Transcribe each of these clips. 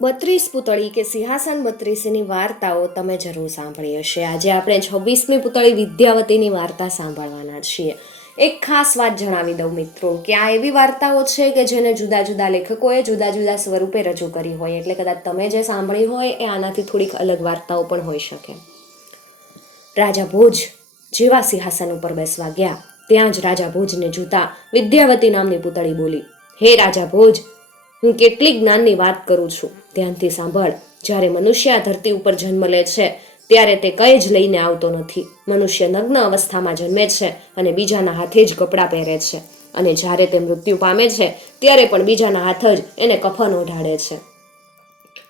બત્રીસ પુતળી કે સિંહાસન બત્રીસની વાર્તાઓ તમે જરૂર સાંભળી હશે. આજે આપણે છવ્વીસમી પૂતળી વિદ્યાવતીની વાર્તા સાંભળવાના છીએ. એક ખાસ વાત જણાવી દઉં મિત્રો કે આ એવી વાર્તાઓ છે કે જેને જુદા જુદા લેખકોએ જુદા જુદા સ્વરૂપે રજૂ કરી હોય. એટલે કદાચ તમે જે સાંભળી હોય એ આનાથી થોડીક અલગ વાર્તાઓ પણ હોઈ શકે. રાજા ભોજ જેવા સિંહાસન ઉપર બેસવા ગયા. ત્યાં જ રાજા ભોજને જોતા વિદ્યાવતી નામની પુતળી બોલી, હે રાજા ભોજ, હું કેટલી જ્ઞાનની વાત કરું છું. ધ્યાનથી સાંભળ, જ્યારે મનુષ્ય આ ધરતી ઉપર જન્મ લે છે, ત્યારે તે કંઈ જ લઈને આવતો નથી. મનુષ્ય નગ્ન અવસ્થામાં જન્મે છે અને બીજાના હાથે જ કપડાં પહેરે છે. અને જ્યારે તે મૃત્યુ પામે છે, ત્યારે પણ બીજાના હાથ જ એને કફન ઓઢાડે છે.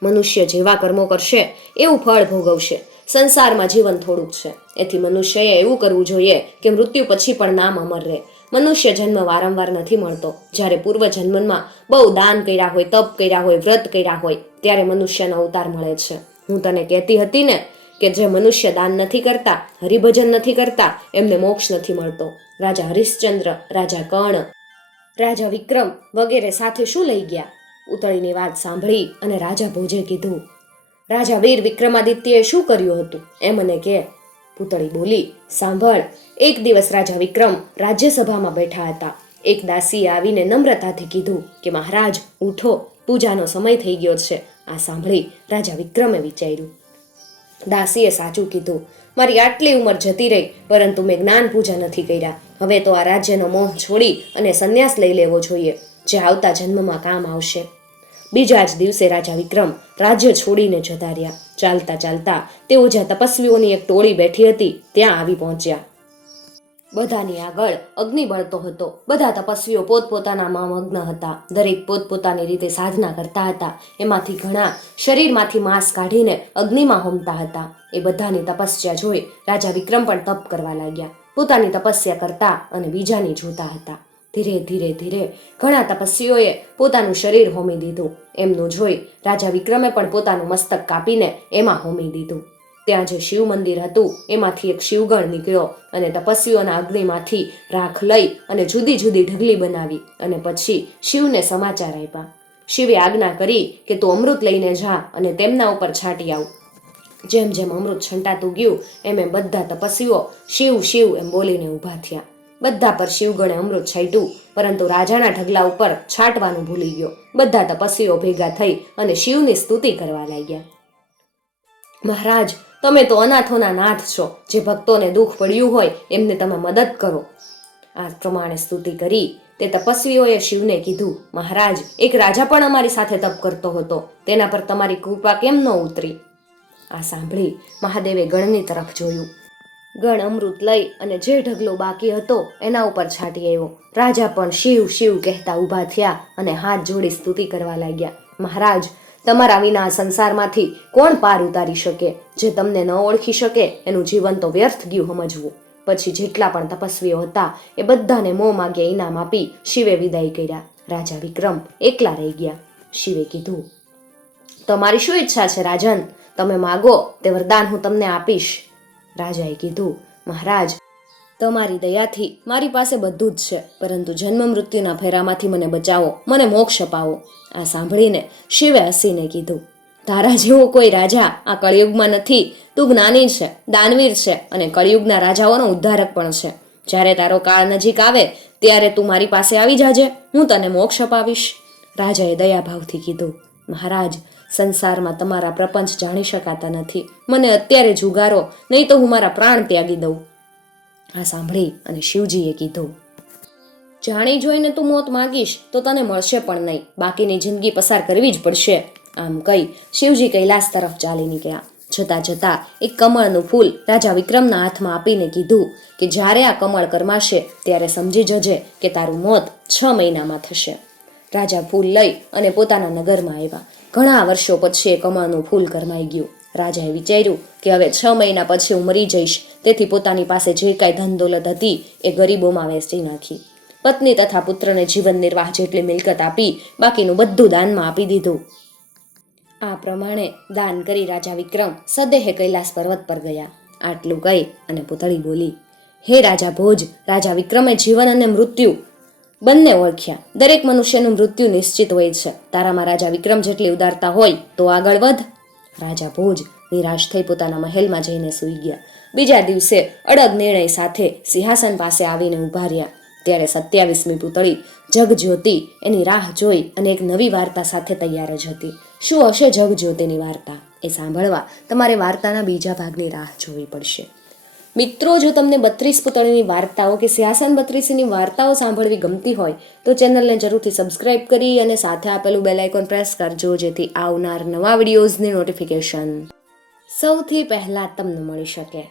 મનુષ્ય જેવા કર્મો કરશે, એવું ફળ ભોગવશે. સંસારમાં જીવન થોડુંક છે. એથી મનુષ્યએ એવું કરવું જોઈએ કે મૃત્યુ પછી પણ નામ અમર રહે. મનુષ્ય જન્મ વારંવાર નથી મળતો. જ્યારે પૂર્વ જન્મમાં બહુ દાન કર્યા હોય, તપ કર્યા હોય, વ્રત કર્યા હોય, ત્યારે મનુષ્યનો અવતાર મળે છે. હું તને કહેતી હતી ને કે જે મનુષ્ય દાન નથી કરતા, હરિભજન નથી કરતા, એમને મોક્ષ નથી મળતો. રાજા હરિશ્ચંદ્ર, રાજા કર્ણ, રાજા વિક્રમ વગેરે સાથે શું લઈ ગયા? ઉતળીની વાત સાંભળી અને રાજા ભોજે કીધું, રાજા વીર વિક્રમાદિત્યએ શું કર્યું હતું? એ મને કે પૂતળી બોલી, સાંભળ, એક દિવસ રાજા વિક્રમ રાજ્યસભામાં બેઠા હતા. એક દાસીએ આવીને નમ્રતાથી કીધું કે, મહારાજ, ઉઠો, પૂજાનો સમય થઈ ગયો છે. આ સાંભળી, રાજા વિક્રમે વિચાર્યું. દાસીએ સાચું કીધું, મારી આટલી ઉંમર જતી રહી, પરંતુ મેં જ્ઞાન પૂજા નથી કર્યા. હવે તો આ રાજ્યનો મોહ છોડી અને સંન્યાસ લઈ લેવો જોઈએ. જે આવતા જન્મમાં કામ આવશે. બીજા જ દિવસે રાજા વિક્રમ રાજ્ય છોડીને જતા રહ્યા. ચાલતા ચાલતા તેઓ જ્યાં તપસ્વીઓની એક ટોળી બેઠી હતી, ત્યાં આવી પહોંચ્યા. બધાની આગળ અગ્નિ બળતો હતો. બધા તપસ્વીઓ પોતપોતાનામાં મગ્ન હતા. દરેક પોતપોતાની રીતે સાધના કરતા હતા. એમાંથી ઘણા શરીરમાંથી માંસ કાઢીને અગ્નિમાં હોમતા હતા. એ બધાની તપસ્યા જોઈ રાજા વિક્રમ પણ તપ કરવા લાગ્યા. પોતાની તપસ્યા કરતા અને બીજાની જોતા હતા. ધીરે ધીરે ધીરે ઘણા તપસ્વીઓએ પોતાનું શરીર હોમી દીધું. એમનું જોઈ રાજા વિક્રમે પણ પોતાનું મસ્તક કાપીને એમાં હોમી દીધું. ત્યાં જે શિવ મંદિર હતું, એમાંથી એક શિવગણ નીકળ્યો અને તપસ્વીઓના અગ્નિમાંથી રાખ લઈ અને જુદી જુદી ઢગલી બનાવી અને પછી શિવને સમાચાર આપ્યા. શિવે આજ્ઞા કરી કે તું અમૃત લઈને જા અને તેમના ઉપર છાંટી આવ. જેમ જેમ અમૃત છંટાતું ગયું, એમ એમ બધા તપસ્વીઓ શિવ શિવ એમ બોલીને ઊભા થયા. બધા પર શિવગણે અમૃત છાંટ્યું, પરંતુ રાજાના ઢગલા ઉપર છાંટવાનું ભૂલી ગયો. બધા તપસ્વીઓ ભેગા થઈ અને શિવની સ્તુતિ કરવા લાગ્યા. મહારાજ, તમે તો અનાથોના નાથ છો. જે ભક્તોને દુઃખ પડ્યું હોય, એમને તમે મદદ કરો. આ પ્રમાણે સ્તુતિ કરી તે તપસ્વીઓએ શિવને કીધું, મહારાજ, એક રાજા પણ અમારી સાથે તપ કરતો હતો. તેના પર તમારી કૃપા કેમ ન ઉતરી? આ સાંભળી મહાદેવે ગણની તરફ જોયું. ગણ અમૃત લઈ અને જે ઢગલો બાકી હતો એના ઉપર છાંટી આવ્યો. રાજા પણ શિવ શિવ કહેતા ઊભા થયા અને હાથ જોડી સ્તુતિ કરવા લાગ્યા. મહારાજ, તમારા વિના આ સંસારમાંથી કોણ પાર ઉતારી શકે? જે તમને ન ઓળખી શકે, એનું જીવન તો વ્યર્થ ગયું સમજવું. પછી જેટલા પણ તપસ્વીઓ હતા, એ બધાને મોં માગ્યા ઇનામ આપી શિવે વિદાય કર્યા. રાજા વિક્રમ એકલા રહી ગયા. શિવે કીધું, તમારી શું ઈચ્છા છે, રાજન? તમે માગો, તે વરદાન હું તમને આપીશ. રાજાએ કીધું, મહારાજ, તમારી દયાથી મારી પાસે બધું જ છે, પરંતુ જન્મ મૃત્યુના ફેરામાંથી મને બચાવો, મને મોક્ષ અપાવો. આ સાંભળીને શિવે હસીને કીધું, તારા જેવો કોઈ રાજા આ કળિયુગમાં નથી. તું જ્ઞાની છે, દાનવીર છે અને કળિયુગના રાજાઓનો ઉદ્ધારક પણ છે. જ્યારે તારો કાળ નજીક આવે, ત્યારે તું મારી પાસે આવી જાજે. હું તને મોક્ષ અપાવીશ. રાજાએ દયાભાવથી કીધું, મહારાજ સંસારમાં તમારા પ્રપંચ જાણી શકાતા નથી. મને અત્યારે જુગારો નહીં તો હું મારા પ્રાણ ત્યાગી દઉં. આ સાંભળી અને શિવજીએ કીધું. જાણી જોઈને તું મોત માગીશ, તો તને મળશે પણ નહીં. બાકીની જિંદગી પસાર કરવી જ પડશે. આમ કહી શિવજી કૈલાસ તરફ ચાલી નીકળ્યા. જતા જતા એક કમળનું ફૂલ રાજા વિક્રમના હાથમાં આપીને કીધું કે જ્યારે આ કમળ કરમાશે, ત્યારે સમજી જજે કે તારું મોત છ મહિનામાં થશે. રાજા ફૂલ લઈ અને પોતાના નગરમાં આવ્યા. ઘણા વર્ષો પછી એ કમળનું ફૂલ કરમાઈ ગયું. રાજાએ વિચાર્યું કે હવે છ મહિના પછી હું મરી જઈશ. તેથી પોતાની પાસે જે કાંઈ ધન દોલત હતી એ ગરીબોમાં વેચી નાખી. પત્ની તથા પુત્રને જીવન નિર્વાહ જેટલી મિલકત આપી, બાકીનું બધું દાનમાં આપી દીધું. આ પ્રમાણે દાન કરી રાજા વિક્રમ સદેહે કૈલાસ પર્વત પર ગયા. આટલું કહી અને પૂતળી બોલી, હે રાજા ભોજ, રાજા વિક્રમે જીવન અને મૃત્યુ બંને ઓળખ્યા. દરેક મનુષ્યનું મૃત્યુ નિશ્ચિત હોય છે. તારામાં રાજા વિક્રમ જેટલી ઉદારતા હોય, તો આગળ વધ. રાજા ભોજ નિરાશ થઈ પોતાના મહેલમાં જઈને સૂઈ ગયા. બીજા દિવસે અડગ નિર્ણય સાથે સિંહાસન પાસે આવીને ઊભા રહ્યા. ત્યારે સત્યાવીસમી પૂતળી, જગજ્યોતિ, એની રાહ જોઈ અને એક નવી વાર્તા સાથે તૈયાર જ હતી. શું હશે જગજ્યોતિની વાર્તા? એ સાંભળવા તમારે વાર્તાના બીજા ભાગની રાહ જોવી પડશે. મિત્રો, જો તમને બત્રીસ પુતળીની વાર્તાઓ કે સિયાસન બત્રીસની વાર્તાઓ સાંભળવી ગમતી હોય, તો ચેનલને જરૂરથી સબસ્ક્રાઇબ કરી અને સાથે આપેલું બેલ આઇકોન પ્રેસ કરજો, જેથી આવનાર નવા વિડીયોઝની નોટિફિકેશન સૌથી પહેલાં તમને મળી શકે.